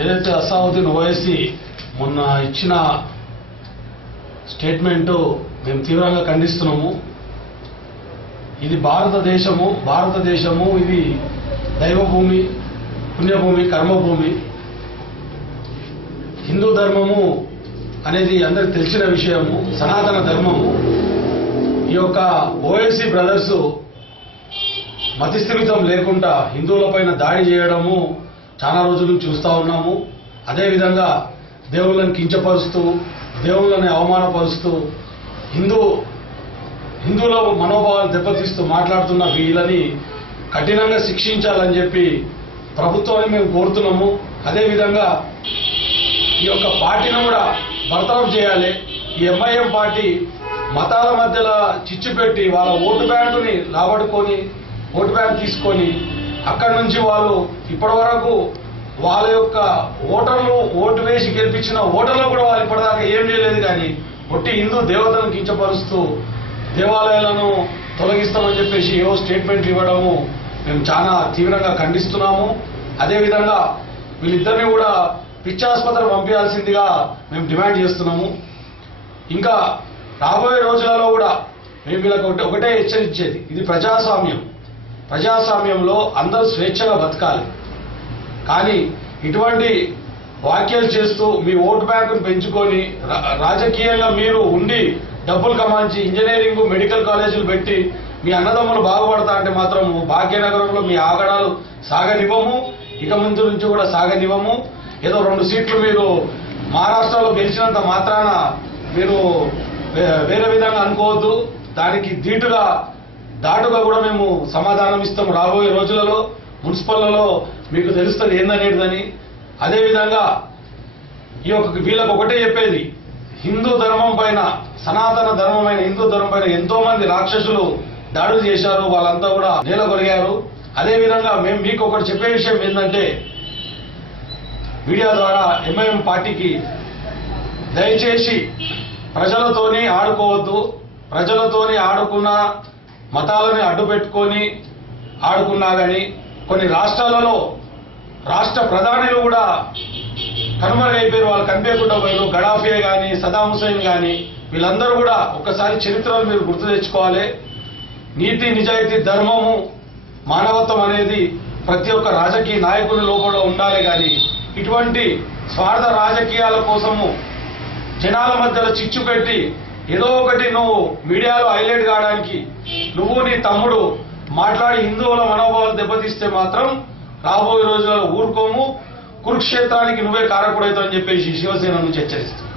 ఏదైతే అసావుద్దీన్ ఓవైసీ మొన్న ఇచ్చిన స్టేట్మెంట్ మేము తీవ్రంగా ఖండిస్తున్నాము. ఇది భారతదేశము భారతదేశము ఇది దైవభూమి పుణ్యభూమి కర్మభూమి. హిందూ ధర్మము అనేది అందరికి తెలిసిన విషయము సనాతన ధర్మము. ఈ యొక్క ఓఎస్సీ బ్రదర్స్ మతిస్థిమితం లేకుండా హిందువులపైన దాడి చేయడము చాలా రోజుల నుంచి చూస్తూ ఉన్నాము. అదేవిధంగా దేవుళ్ళని కించపరుస్తూ దేవుళ్ళని అవమానపరుస్తూ హిందూ హిందువుల మనోభావాలు దెబ్బతీస్తూ మాట్లాడుతున్న వీళ్ళని కఠినంగా శిక్షించాలని చెప్పి ప్రభుత్వాన్ని మేము కోరుతున్నాము. అదేవిధంగా ఈ యొక్క పార్టీని కూడా బర్తరఫ్ చేయాలి. ఈ ఎంఐఎం పార్టీ మతాల మధ్యలో చిచ్చు పెట్టి వాళ్ళ ఓటు బ్యాంకుని రాబడుకొని ఓటు బ్యాంక్ తీసుకొని అక్కడి నుంచి వాళ్ళు ఇప్పటి వరకు వాళ్ళ యొక్క ఓటర్లు ఓటు వేసి గెలిపించిన ఓటర్లు కూడా వాళ్ళు ఇప్పటిదాకా ఏం చేయలేదు కానీ ఒట్టి హిందూ దేవతలను కించపరుస్తూ దేవాలయాలను తొలగిస్తామని చెప్పేసి ఏవో స్టేట్మెంట్లు ఇవ్వడము మేము చాలా తీవ్రంగా ఖండిస్తున్నాము. అదేవిధంగా వీళ్ళిద్దరిని కూడా పిచ్చాసుపత్రి పంపించాల్సిందిగా మేము డిమాండ్ చేస్తున్నాము. ఇంకా రాబోయే రోజులలో కూడా మేము వీళ్ళకి ఒకటే హెచ్చరించేది ఇది ప్రజాస్వామ్యం. ప్రజాస్వామ్యంలో అందరూ స్వేచ్ఛగా బతకాలి. కానీ ఇటువంటి వ్యాఖ్యలు చేస్తూ మీ ఓటు బ్యాంకును పెంచుకొని రా- రాజకీయంగా మీరు ఉండి డబ్బులు కమాంచి ఇంజనీరింగ్ మెడికల్ కాలేజీలు పెట్టి మీ అన్నదమ్ములు బాగుపడతా అంటే మాత్రం భాగ్యనగరంలో మీ ఆగడాలు సాగనివ్వము. ఇక ముందు నుంచి కూడా సాగనివ్వము. ఏదో రెండు సీట్లు మీరు మహారాష్ట్రలో గెలిచినంత మాత్రాన మీరు వే- వేరే విధంగా అనుకోవద్దు. దానికి ధీటుగా దాటుగా కూడా మేము సమాధానం ఇస్తాం. రాబోయే రోజులలో మున్సిపల్లలో మీకు తెలుస్తుంది ఏందనేటిదని. అదేవిధంగా ఈ యొక్క వీళ్ళకు ఒకటే చెప్పేది. హిందూ ధర్మం పైన సనాతన ధర్మమైన హిందూ ధర్మం పైన ఎంతో మంది రాక్షసులు దాడులు చేశారు. వాళ్ళంతా కూడా నేలకొరిగారు అదేవిధంగా మేము మీకు ఒకటి చెప్పే విషయం ఏంటంటే మీడియా ద్వారా ఎంఐఎం పార్టీకి దయచేసి ప్రజలతోనే ఆడుకోవద్దు. ప్రజలతోనే ఆడుకున్న మతాలని అడ్డు పెట్టుకొని ఆడుకున్నా కానీ కొన్ని రాష్ట్రాలలో రాష్ట్ర ప్రధానులు కూడా కనుమరుగైపోయారు. వాళ్ళు కనిపించకుండా పోయారు. గడాఫియా కానీ సదాం హుసేన్ కానీ వీళ్ళందరూ కూడా ఒక్కసారి చరిత్రను మీరు గుర్తు తెచ్చుకోవాలి. నీతి నిజాయితీ ధర్మము మానవత్వం అనేది ప్రతి ఒక్క రాజకీయ నాయకుని లోపల ఉండాలి కానీ ఇటువంటి స్వార్థ రాజకీయాల కోసము జనాల మధ్యలో చిచ్చు పెట్టి ఏదో ఒకటి నువ్వు మీడియాలో హైలైట్ కావడానికి నువ్వు నీ తమ్ముడు మాట్లాడి హిందువుల మనోభావాలు దెబ్బతీస్తే మాత్రం రాబోయే రోజులలో ఊరుకోము. కురుక్షేత్రానికి నువ్వే కారకుడైతావు అని చెప్పేసి శివసేన నుంచి హెచ్చరిస్తుంది.